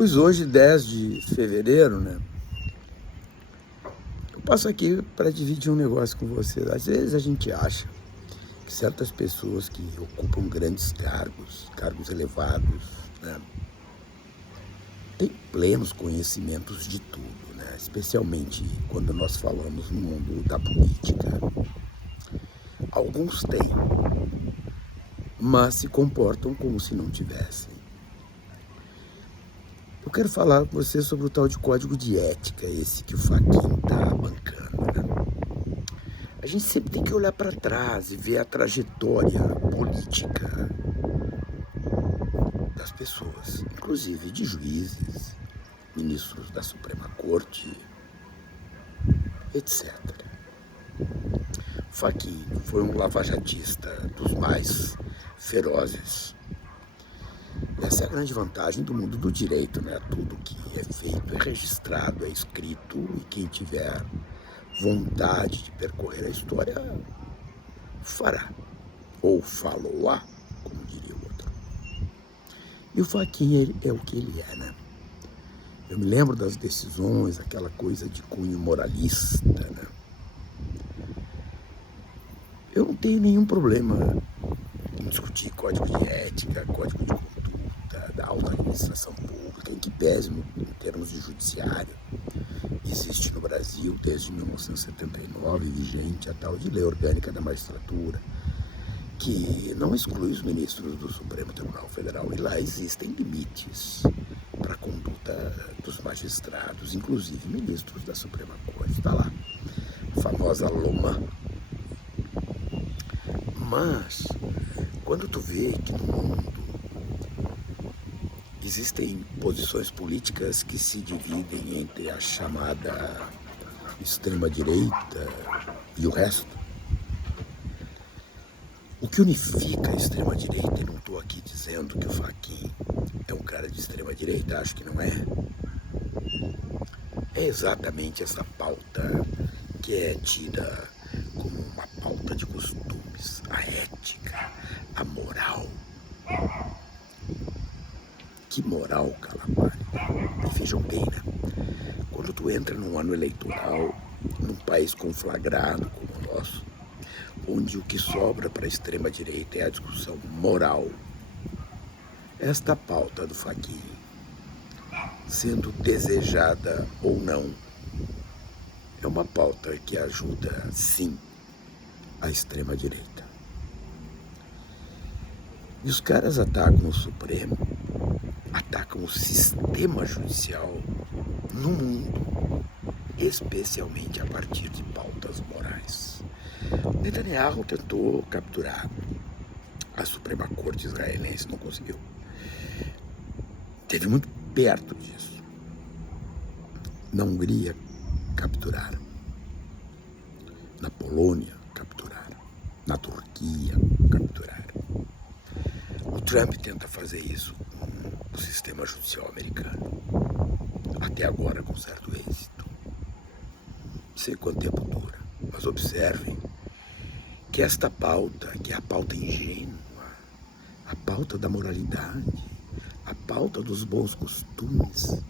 Pois hoje, 10 de fevereiro, né? Eu passo aqui para dividir um negócio com você. Às vezes a gente acha que certas pessoas que ocupam grandes cargos elevados, né, têm plenos conhecimentos de tudo, né? Especialmente quando nós falamos no mundo da política. Alguns têm, mas se comportam como se não tivessem. Eu quero falar com você sobre o tal de código de ética, esse que o Fachin está bancando, né? A gente sempre tem que olhar para trás e ver a trajetória política das pessoas, inclusive de juízes, ministros da Suprema Corte, etc. Fachin foi um lavajatista dos mais ferozes. Essa é a grande vantagem do mundo do direito, né? Tudo que é feito é registrado, é escrito, e quem tiver vontade de percorrer a história fará, ou falou-a, como diria o outro. E o Fachin é o que ele é, né? Eu me lembro das decisões, aquela coisa de cunho moralista, né? Eu não tenho nenhum problema em discutir código de ética, código de conduta, da alta administração pública, em que pese em termos de judiciário. Existe no Brasil, desde 1979, vigente a tal de Lei Orgânica da Magistratura, que não exclui os ministros do Supremo Tribunal Federal. E lá existem limites para a conduta dos magistrados, inclusive ministros da Suprema Corte. Está lá, a famosa LOMA. Mas, quando tu vê que no mundo existem posições políticas que se dividem entre a chamada extrema-direita e o resto, o que unifica a extrema-direita, e não estou aqui dizendo que o Fachin é um cara de extrema-direita, acho que não é exatamente essa pauta que é tida como uma pauta de costumes, a ética, a moral. Que moral, Calabari. E vejam bem, né? Quando tu entra num ano eleitoral, num país conflagrado como o nosso, onde o que sobra para a extrema-direita é a discussão moral, esta pauta do Fachin, sendo desejada ou não, é uma pauta que ajuda, sim, a extrema-direita. E os caras atacam o Supremo, atacam o sistema judicial no mundo, especialmente a partir de pautas morais. Netanyahu tentou capturar a Suprema Corte israelense, não conseguiu. Esteve muito perto disso. Na Hungria, capturaram. Na Polônia, capturaram. Na Turquia, capturaram. O Trump tenta fazer isso com o sistema judicial americano. Até agora com certo êxito. Não sei quanto tempo dura. Mas observem que esta pauta, que é a pauta ingênua, a pauta da moralidade, a pauta dos bons costumes,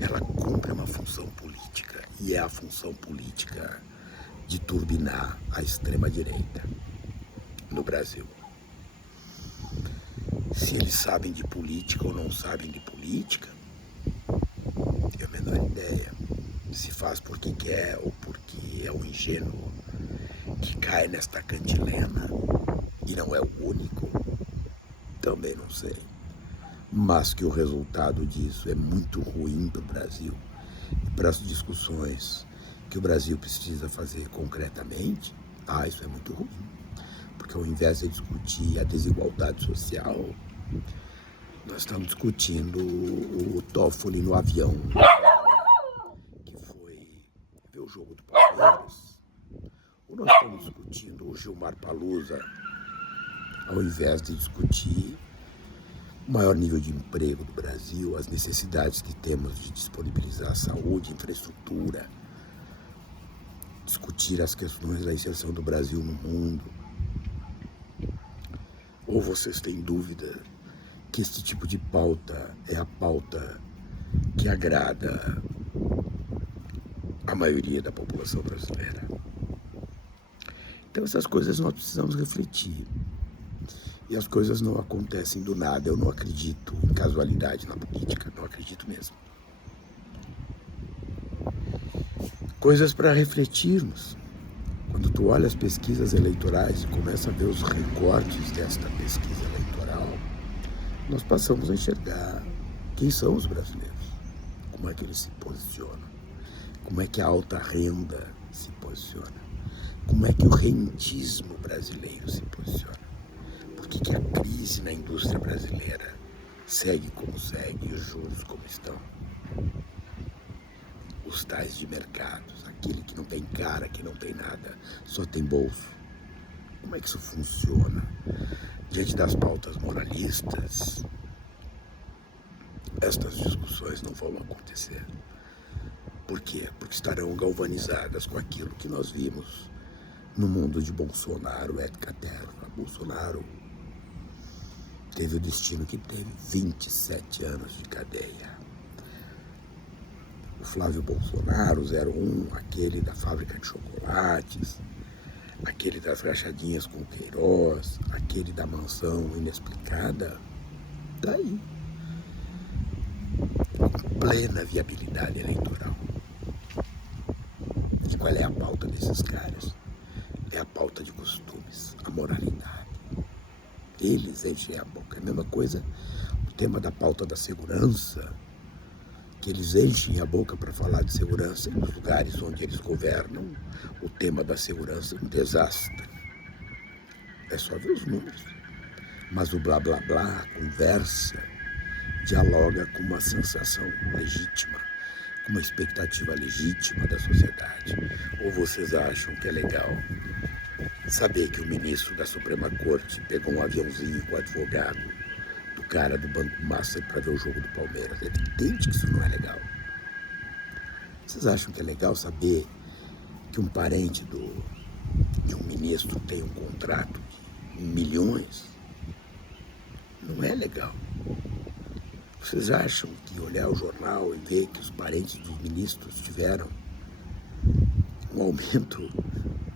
ela cumpre uma função política, e é a função política de turbinar a extrema-direita no Brasil. Se eles sabem de política ou não sabem de política, tenho a menor ideia. Se faz porque quer ou porque é um ingênuo que cai nesta cantilena, e não é o único, também não sei. Mas que o resultado disso é muito ruim para o Brasil e para as discussões que o Brasil precisa fazer concretamente, isso é muito ruim. Porque ao invés de discutir a desigualdade social, nós estamos discutindo o Toffoli no avião, que foi ver o jogo do Palmeiras. Ou nós estamos discutindo o Gilmar Palusa, ao invés de discutir o maior nível de emprego do Brasil, as necessidades que temos de disponibilizar saúde, infraestrutura, discutir as questões da inserção do Brasil no mundo. Ou vocês têm dúvida que esse tipo de pauta é a pauta que agrada a maioria da população brasileira. Então essas coisas nós precisamos refletir. E as coisas não acontecem do nada. Eu não acredito em casualidade na política, não acredito mesmo. Coisas para refletirmos. Quando tu olha as pesquisas eleitorais e começa a ver os recortes desta pesquisa eleitoral, nós passamos a enxergar quem são os brasileiros, como é que eles se posicionam, como é que a alta renda se posiciona, como é que o rentismo brasileiro se posiciona, por que a crise na indústria brasileira segue como segue e os juros como estão. Os tais de mercados, aquele que não tem cara, que não tem nada, só tem bolso. Como é que isso funciona? Diante das pautas moralistas, estas discussões não vão acontecer. Por quê? Porque estarão galvanizadas com aquilo que nós vimos no mundo de Bolsonaro et caetera. Bolsonaro teve o destino que teve, 27 anos de cadeia. O Flávio Bolsonaro, 01, aquele da fábrica de chocolates, aquele das rachadinhas com Queiroz, aquele da mansão inexplicada, daí, com plena viabilidade eleitoral. E qual é a pauta desses caras? É a pauta de costumes, a moralidade. Eles enchem a boca. É a mesma coisa o tema da pauta da segurança, que eles enchem a boca para falar de segurança, e nos lugares onde eles governam, o tema da segurança é um desastre. É só ver os números. Mas o blá blá blá, a conversa, dialoga com uma sensação legítima, com uma expectativa legítima da sociedade. Ou vocês acham que é legal saber que o ministro da Suprema Corte pegou um aviãozinho com o advogado do cara do Banco Master para ver o jogo do Palmeiras? É evidente que isso não é legal. Vocês acham que é legal saber que um parente de um ministro tem um contrato de milhões? Não é legal. Vocês acham que olhar o jornal e ver que os parentes dos ministros tiveram um aumento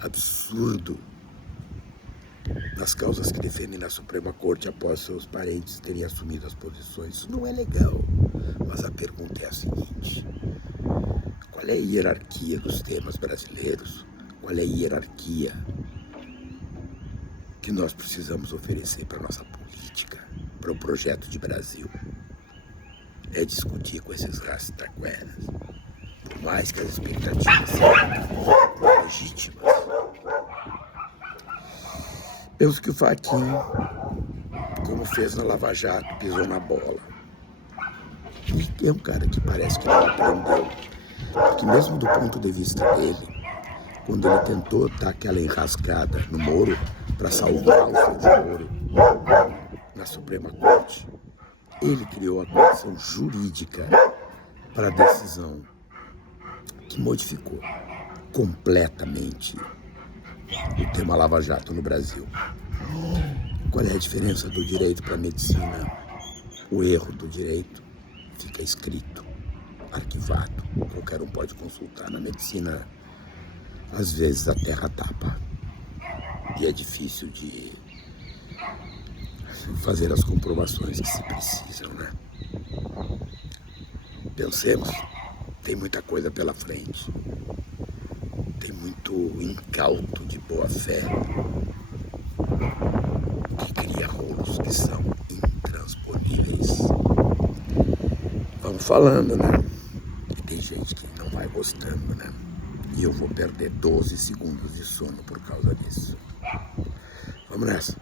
absurdo nas causas que defendem na Suprema Corte após seus parentes terem assumido as posições? Isso não é legal. Mas a pergunta é a seguinte: qual é a hierarquia dos temas brasileiros? Qual é a hierarquia que nós precisamos oferecer para a nossa política, para o projeto de Brasil? É discutir com esses rastaqueras, por mais que as expectativas sejam legítimas. Penso que o Fachin, como fez na Lava Jato, pisou na bola. E é um cara que parece que não aprendeu, porque mesmo do ponto de vista dele, quando ele tentou dar aquela enrascada no Moro para salvar o Sérgio Moro na Suprema Corte, ele criou a condição jurídica para a decisão que modificou completamente o tema Lava Jato no Brasil. Qual é a diferença do direito para a medicina? O erro do direito fica escrito, arquivado, qualquer um pode consultar. Na medicina, às vezes a terra tapa e é difícil de fazer as comprovações que se precisam, né? Pensemos, tem muita coisa pela frente, tem muito incauto de boa fé que cria rolos que são intransponíveis. Vamos falando, né? E tem gente que não vai gostando, né? E eu vou perder 12 segundos de sono por causa disso. Vamos nessa.